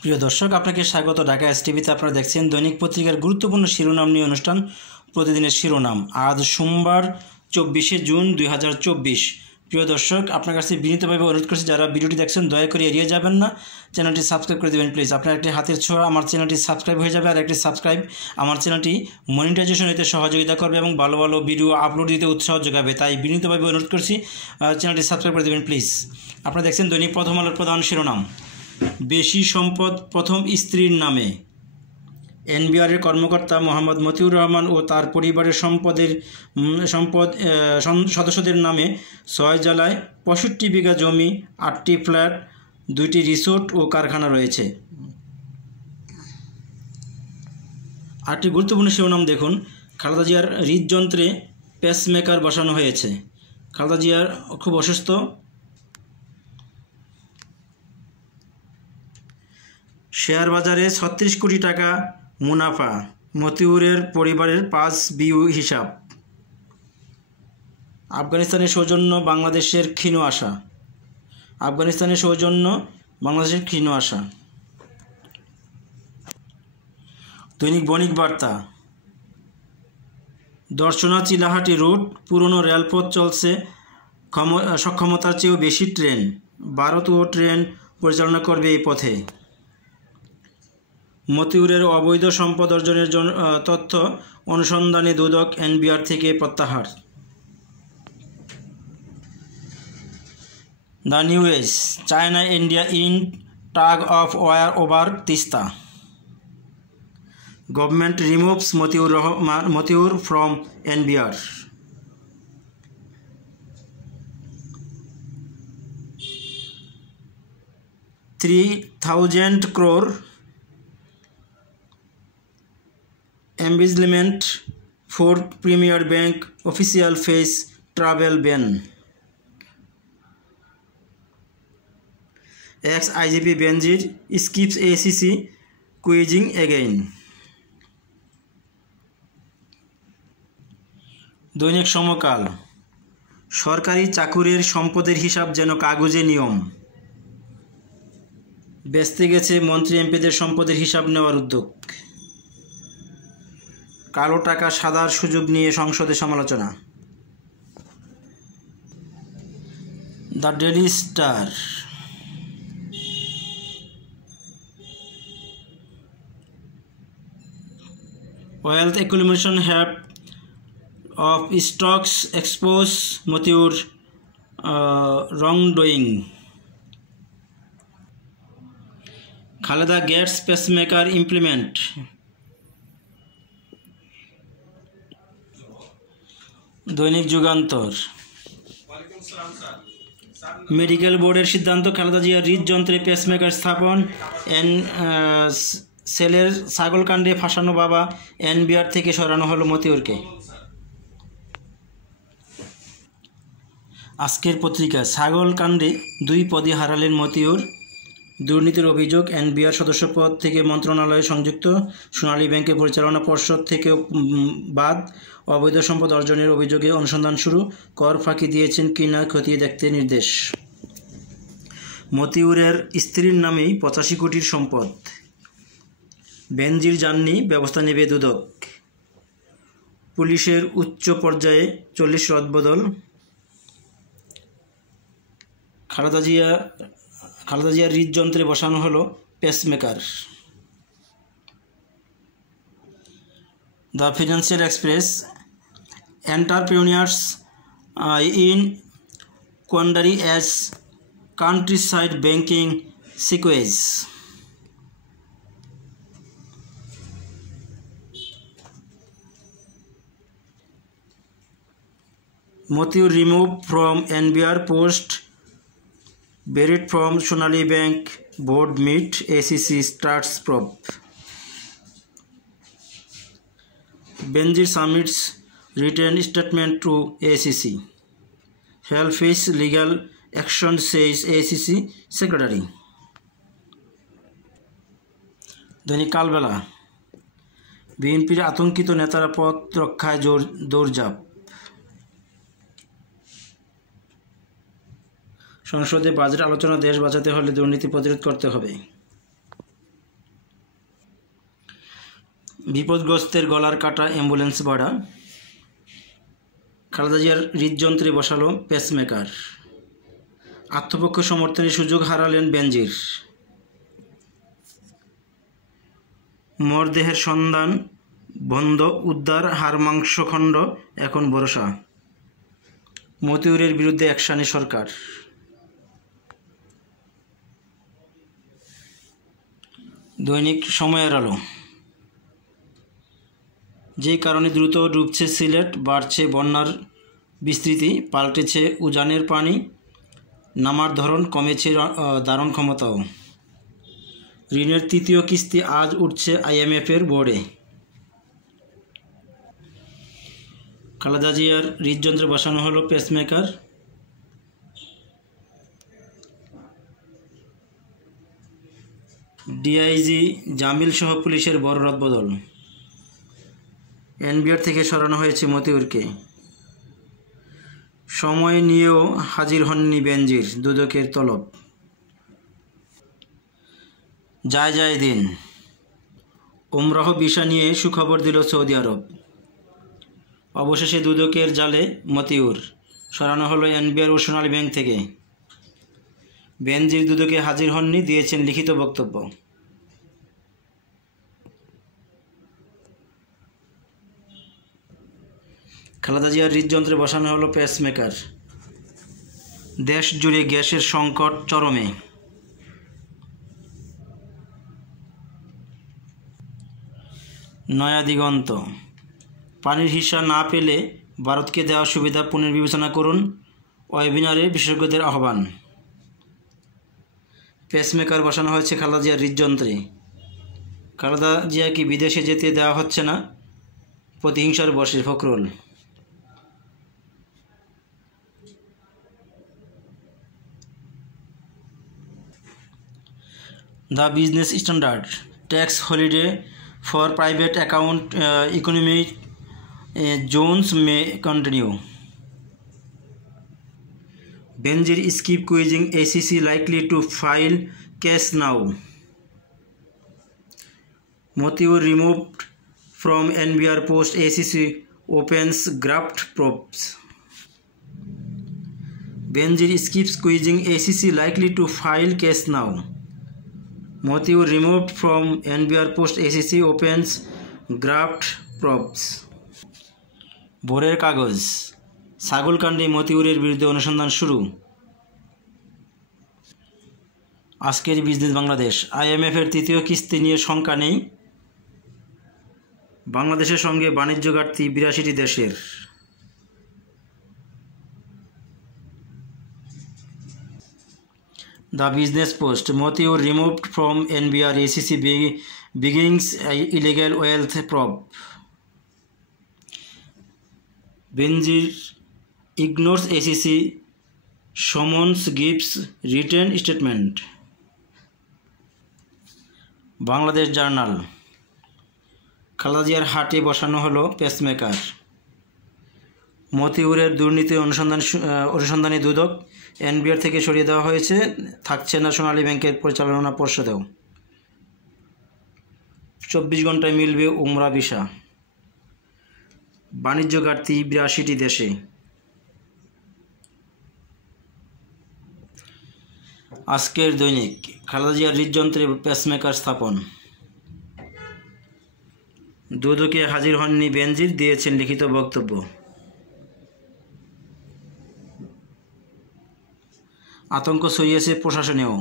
প্রিয় দর্শক, আপনাকে স্বাগত ঢাকা এসটিভিতে। আপনারা দেখছেন দৈনিক পত্রিকার গুরুত্বপূর্ণ শিরোনাম নিয়ে অনুষ্ঠান প্রতিদিনের শিরোনাম। আজ সোমবার 24শে জুন 2024। প্রিয় দর্শক, আপনার কাছে বিনীতভাবে অনুরোধ করছি, যারা ভিডিওটি দেখছেন দয়া করে এড়িয়ে যাবেন না, চ্যানেলটি সাবস্ক্রাইব করে দেবেন প্লিজ। আপনার একটি হাতের ছোঁয়া আমার চ্যানেলটি সাবস্ক্রাইব হয়ে যাবে, আর একটি সাবস্ক্রাইব আমার চ্যানেলটি মনিটাইজেশন হতে সহযোগিতা করবে এবং ভালো ভালো ভিডিও আপলোড দিতে উৎসাহ যোগাবে। তাই বিনীতভাবে অনুরোধ করছি, চ্যানেলটি সাবস্ক্রাইব করে দেবেন প্লিজ। আপনারা দেখছেন দৈনিক প্রথম আলোর প্রধান শিরোনাম। বেশি সম্পদ প্রথম স্ত্রীর নামে। এনবিআরের কর্মকর্তা মোহাম্মদ মতিউর রহমান ও তার পরিবারের সদস্যদের নামে 6 জেলায় 65 বিঘা জমি, 8টি ফ্ল্যাট, 2টি রিসোর্ট ও কারখানা রয়েছে। 8টি গুরুত্বপূর্ণ শিরোনাম দেখুন। খালেদা জিয়ার হৃদযন্ত্রে পেসমেকার বসানো হয়েছে। খালেদা জিয়ার খুব অসুস্থ। শেয়ার বাজারে 36 কোটি টাকা মুনাফা, মতিউরের পরিবারের 5 বিউ হিসাব। আফগানিস্তানের সৌজন্য বাংলাদেশের ক্ষীণ আশা। আফগানিস্তানের সৌজন্য বাংলাদেশের ক্ষীণ আশা। দৈনিক বণিক বার্তা। দর্শনা চিলাহাটি রুট, পুরনো রেলপথ চলছে সক্ষমতার চেয়েও বেশি ট্রেন। ভারতও ট্রেন পরিচালনা করবে এই পথে। মতিউরের অবৈধ সম্পদ অর্জনের তথ্য অনুসন্ধানে দুদক এনবিআর থেকে প্রত্যাহার। The New Age, China India in tug of war over Teesta. Government removes Motiur from NBR. $3,000 crore embezzlement for Premier Bank official face travel ban. Ex-IGP Benjir skips ACC quizzing again. দৈনিক সমকাল। সরকারি চাকুরের সম্পদের হিসাব যেন কাগজে নিয়ম। বেচতে গেছে মন্ত্রী এমপিদের সম্পদের হিসাব নেওয়ার উদ্যোগ। কালো টাকা সাদার সুযোগ নিয়ে সংসদে সমালোচনা। The Daily Star. Wealth accumulation heap of stocks expose Motiur wrongdoing. Khaleda gets pacemaker implement. Dainik Jugantor. Medical বোর্ডের সিদ্ধান্ত, খালেদা জিয়ার হৃদযন্ত্রে পেসমেকার স্থাপন। সেলের ছাগলকাণ্ডে ফাঁসানো বাবা, এনবিআর থেকে সরানো হলো মতিউরকে। আজকের পত্রিকা। ছাগলকাণ্ডে 2 পদই হারালেন মতিউর। দুর্নীতির অভিযোগ, এনবিআর সদস্যপদ থেকে মন্ত্রণালয়ে সংযুক্ত। সোনালী ব্যাংকের পরিচালনা পর্ষদ থেকেও বাদ। অবৈধ সম্পদ অর্জনের অভিযোগে অনুসন্ধান শুরু। কর ফাঁকি দিয়েছেন কিনা খতিয়ে দেখতে নির্দেশ। মতিউরের স্ত্রীর নামেই 85 কোটির সম্পদ। বেনজির যাননি, ব্যবস্থা নেবে দুদক। পুলিশের উচ্চ পর্যায়ে 40 রদবদল। খালেদা জিয়ার হৃদযন্ত্রে বসানো হলো pacemaker. The financial express. Entrepreneurs in quandary as countryside banking squeezes. Motiur remove from NBR post, buried from Sonali Bank board meet, ACC starts probe. Benjir submits written statement to ACC. Shall face legal action, says ACC secretary. দৈনিক কালবেলা। বিএনপির আতঙ্কিত নেতারা পথ রক্ষায় দৌড়ঝাঁপ। সংসদে budget আলোচনা, দেশ বাঁচাতে হলে দুর্নীতি প্রতিরোধ করতে হবে। বিপদগ্রস্তের গলার কাটা অ্যাম্বুলেন্স ভাড়া। খালেদা জিয়ার হৃদযন্ত্রে বসালো পেসমেকার। আত্মপক্ষ সমর্থনের সুযোগ হারালেন বেনজির। মরদেহের সন্ধান বন্ধ, উদ্ধার হাড় মাংসখণ্ড এখন ভরসা। মতিউরের বিরুদ্ধে অ্যাকশনে সরকার। দৈনিক সময়ের আলো। যেই কারণে দ্রুত ডুবছে সিলেট, বাড়ছে বন্যার বিস্তৃতি, পাল্টেছে উজানের পানি, নামার ধরন, কমেছে ধারণ ক্ষমতাও। ঋণের তৃতীয় কিস্তি আজ উঠছে IMF-এর বোর্ডে। খালেদা জিয়ার হৃদযন্ত্রে বসানো হলো পেসমেকার। DIG জামিল সহ পুলিশের বড় রদবদল। NBR থেকে সরানো হয়েছে মতিউরকে। সময় নিয়েও হাজির হননি বেনজির, দুদকের তলব। যায় দিন। উমরাহ ভিসা নিয়ে সুখবর দিল সৌদি আরব। অবশেষে দুদকের জালে মতিউর, সরানো হলো NBR ও সোনালী ব্যাংক থেকে। বেনজির দুদকে হাজির হননি, দিয়েছেন লিখিত বক্তব্য। খালেদা জিয়ার হৃদযন্ত্রে বসানো হলো পেসমেকার। দেশ জুড়ে গ্যাসের সংকট চরমে। নয়া দিগন্ত। পানির হিস্যা না পেলে ভারতকে দেওয়া সুবিধা পুনর্বিবেচনা করুন, ওয়েবিনারে বিশেষজ্ঞদের আহ্বান। পেসমেকার বসানো হয়েছে খালেদা জিয়ার হৃদযন্ত্রে। খালেদা জিয়াকে বিদেশে যেতে দেওয়া হচ্ছে না, প্রতিহিংসার বশে Fakhrul. The business standard. Tax holiday for private account economic Jones may continue. Benazir skip quizzing ACC likely to file case now. Motiur removed from NBR post, ACC opens graft probes. Benjir skips quizzing ACC likely to file case now. Motiur removed from NBR post, ACC opens graft probes. ভোরের কাগজ। ছাগলকাণ্ডে মতিউরের বিরুদ্ধে অনুসন্ধান শুরু। আজকের business Bangladesh. IMF-এর তৃতীয় কিস্তি নিয়ে শঙ্কা নেই, বাংলাদেশের সঙ্গে বাণিজ্য ঘাটতি 82টি দেশের। The Business Post. Motiur removed from NBR, ACC begins illegal wealth probe. Benjir ignores ACC summons, gives written statement. Bangladesh journal. Khaleda জিয়ার হাটে বসানো হলো পেসমেকার। মতিউরের দুর্নীতি অনুসন্ধানী দুদক, NBR থেকে সরিয়ে দেওয়া হয়েছে, থাকছে না সোনালী ব্যাংকের পরিচালনা পর্ষদেও। 24 ঘন্টায় মিলবে উমরা ভিসা। বাণিজ্য ঘাটতি 82টি দেশে। আজকের দৈনিক। খালেদা জিয়ার হৃদযন্ত্রে পেসমেকার স্থাপন। দুদকে হাজির হননি বেনজির, দিয়েছেন লিখিত বক্তব্য। আতঙ্ক ছড়িয়েছে প্রশাসনেও।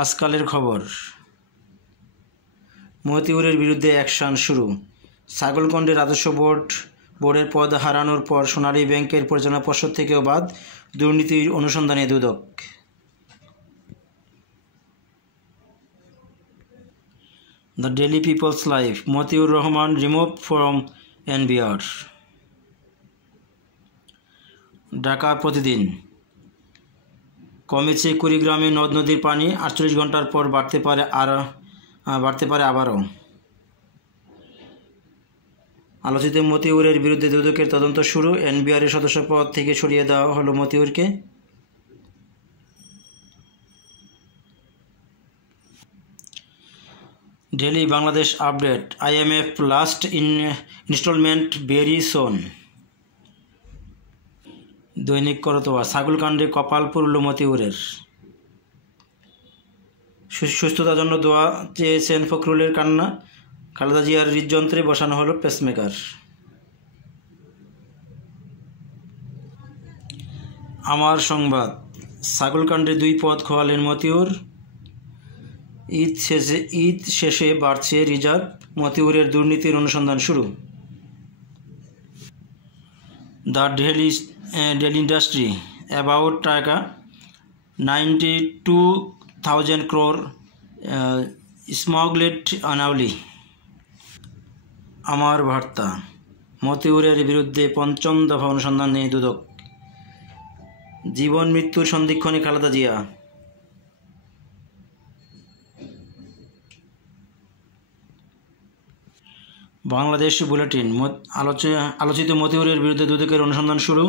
আজকালের খবর। মতিউরের বিরুদ্ধে অ্যাকশন শুরু। ছাগলকাণ্ডে রাজস্ব বোর্ডের পদ হারানোর পর সোনালী ব্যাংকের পরিচালনা পর্ষদ থেকেও বাদ, দুর্নীতির অনুসন্ধানে Dudok. The Daily People's Life. Motiur Rahman remove from NBR। Dhaka Pratidin. কমেছে কুড়িগ্রামে নদ নদীর পানি, 48 ঘন্টার পর বাড়তে পারে আবারও। আলোচিত মতিউরের বিরুদ্ধে দুদকের তদন্ত শুরু। NBR-এর সদস্য পদ থেকে সরিয়ে দেওয়া হলো মতিউরকে। Daily Bangladesh Update, IMF last installment very soon. দৈনিক করতোয়া, ছাগলকাণ্ডে কপাল পুরল মতিউরের। সুস্থতার জন্য দোয়া চেয়েছেন ফখরুলের কান্না, খালেদা জিয়ার হৃদযন্ত্রে বসানো হলো পেসমেকার। আমার সংবাদ, ছাগলকাণ্ডে 2 পদ খোয়ালেন মতিউর। ঈদ শেষে বাড়ছে রিজার্ভ, মতিউরের দুর্নীতির অনুসন্ধান শুরু। দ্য ডেলি ইন্ডাস্ট্রি, অ্যাবাউট টাকা 92,000 crore স্মাগলেড আনাউলি। আমার বার্তা, মতিউরের বিরুদ্ধে 5ম দফা অনুসন্ধান নিয়ে দুদক। জীবন মৃত্যুর সন্ধিক্ষণে খালেদা জিয়া। বাংলাদেশ বুলেটিন, আলোচিত মতিউরের বিরুদ্ধে দুদকের অনুসন্ধান শুরু।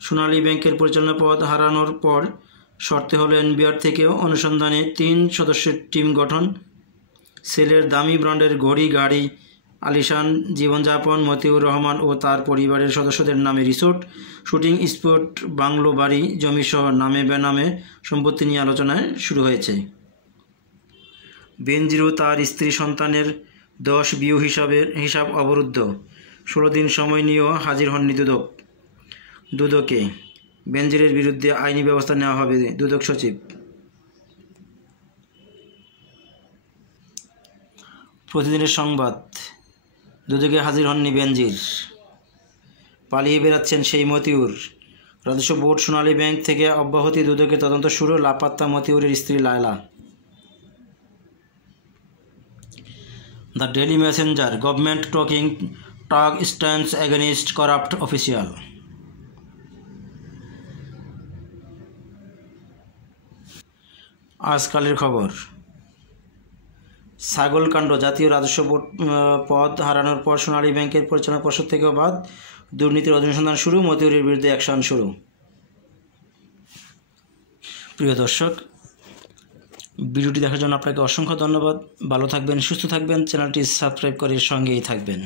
সোনালী ব্যাংকের পরিচালনা পদ হারানোর পর শর্তে হলো NBR থেকেও অনুসন্ধানে 3 সদস্যের টিম গঠন। সেলের দামি ব্র্যান্ডের ঘড়ি, গাড়ি, আলিশান জীবনযাপন, মতিউর রহমান ও তার পরিবারের সদস্যদের নামে রিসোর্ট, শুটিং স্পট, বাংলো, বাড়ি, জমিসহ নামে বেনামে সম্পত্তি নিয়ে আলোচনায় শুরু হয়েছে। বেনজির ও তার স্ত্রী সন্তানের 10 বিউ হিসাব অবরুদ্ধ, 16 দিন সময় নিয়েও হাজির হননি দুদকে। বেনজিরের বিরুদ্ধে আইনি ব্যবস্থা নেওয়া হবে, দুদক সচিব। প্রতিদিনের সংবাদ, দুদকে হাজির হননি বেনজির, পালিয়ে বেড়াচ্ছেন সেই মতিউর। রাজস্ব বোর্ড সোনালী ব্যাংক থেকে অব্যাহতি, দুদকের তদন্ত শুরু। লাপাত্তা মতিউরের স্ত্রী Laila. The daily Messenger, government talk stands against corrupt official. আজকালের খবর, ছাগলকাণ্ড, জাতীয় রাজস্ব বোর্ড পদ হারানোর পর সোনালী ব্যাংকের পরিচালনা পর্ষদ থেকেও বাদ, দুর্নীতির অনুসন্ধান শুরু, মতিউরের বিরুদ্ধে অ্যাকশন শুরু। প্রিয় দর্শক, ভিডিওটি দেখার জন্য আপনাকে অসংখ্য ধন্যবাদ। ভালো থাকবেন, সুস্থ থাকবেন, চ্যানেলটি সাবস্ক্রাইব করে সঙ্গেই থাকবেন।